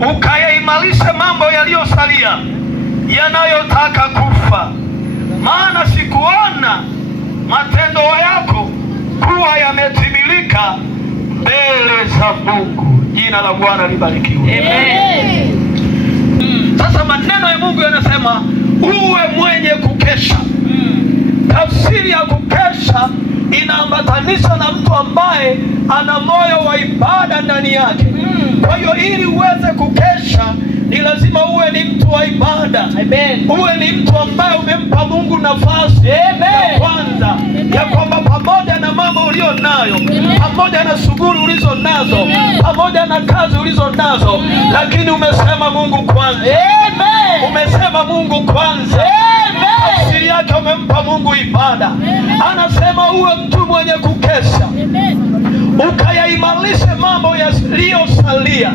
ukayaimarishe mambo yaliyosalia yanayotaka kufa, maana sikuona matendo yako kuwa yametimilika mbele za Mungu. Jina la Bwana libarikiwe. Amen. Sasa maneno ya Mungu yanasema uwe mwenye kukesha. Tafsiri ya kukesha inaambatanisha na mtu ambaye ana moyo wa ibada ndani yake. Kwa hiyo ili uweze kukesha ni lazima uwe ni mtu wa ibada. Amen. Uwe ni mtu ambaye umempa Mungu nafasi ya kwanza ya kwamba pamoja na mambo ulio nayo, pamoja na shughuli ulizo nazo, pamoja na kazi ulizo nazo, lakini umesema Mungu kwanza. Amen. Umesema Mungu kwanza. Amen. Tafsiri yake umempa Mungu ibada. Anasema uwe mtu mwenye kukesha, ukayaimarishe mambo yaliyosalia.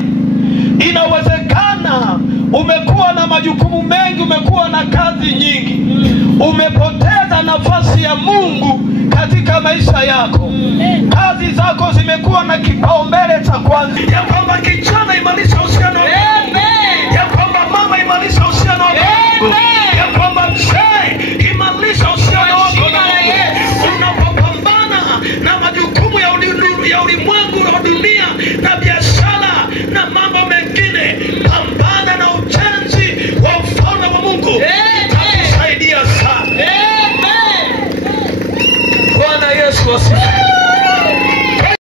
Inawezekana umekuwa na majukumu mengi, umekuwa na kazi nyingi, umepoteza nafasi ya Mungu katika maisha yako. Kazi zako zimekuwa na kipaumbele cha kwanza, ya kwamba kijana imarisha uhusiano na Mungu, ya kwamba mama imarisha uhusiano na Mungu,